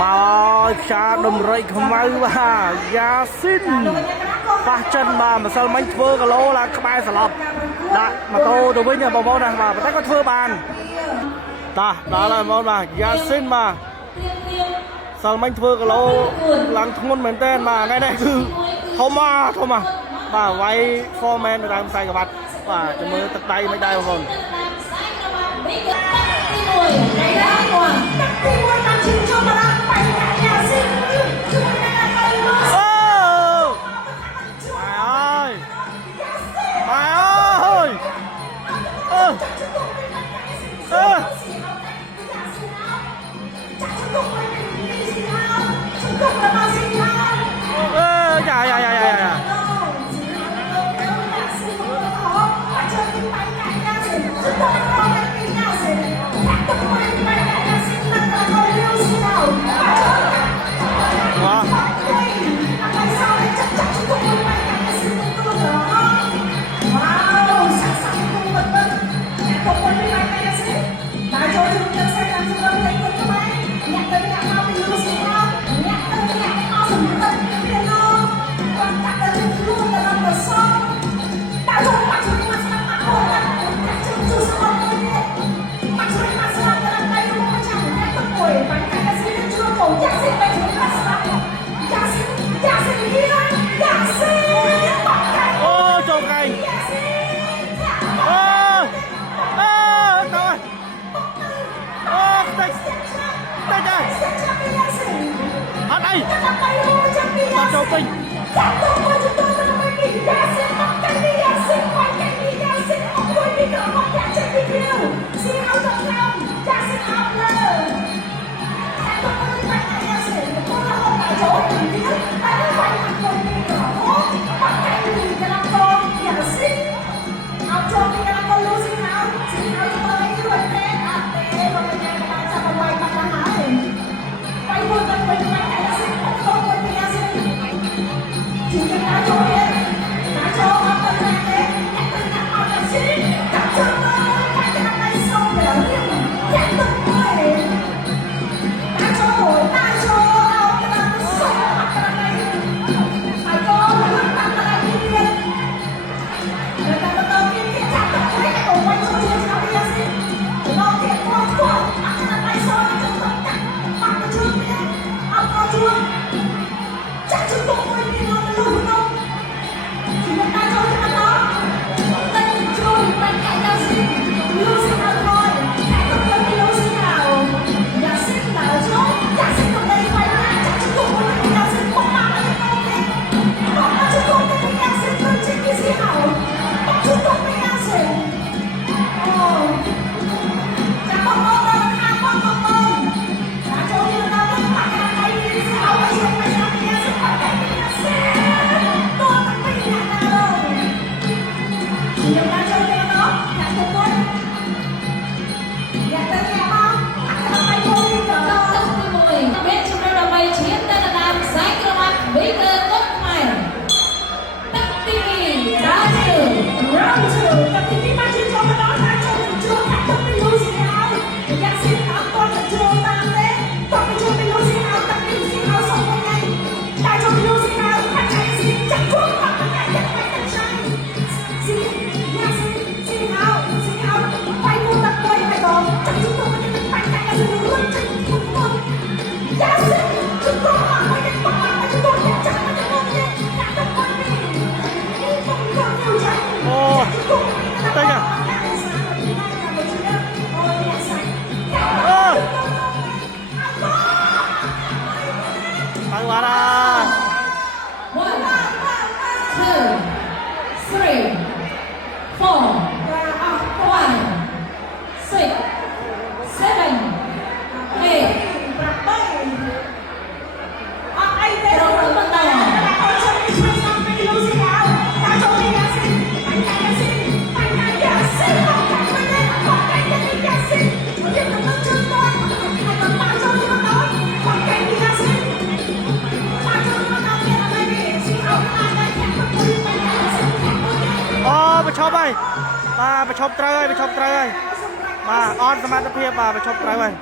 មកខ្យាដំរីខ្មៅបាទយ៉ាស៊ីនប៉ះចិនបាទម្សិលមិញធ្វើគីឡូឡើងក្បែរស្លាប់ដាក់ម៉ូតូទៅវិញបងប្អូនណាបាទតែក៏ធ្វើបានតាដល់ហើយបងប្អូនបាទយ៉ាស៊ីនបាទសិលមិញធ្វើគីឡូឡើងធ្ងន់មែនតើបាទថ្ងៃនេះគឺធំបាទវាយ 4man នៅដើមខ្សែក្រវ៉ាត់បាទចាំមើលទឹកដៃមិនដែរបងប្អូនចូលពេញប្រឈប់ហើយបាទប្រឈប់ត្រូវហើយបាទអត់សមត្ថភាពបាទប្រឈប់ត្រូវហើយ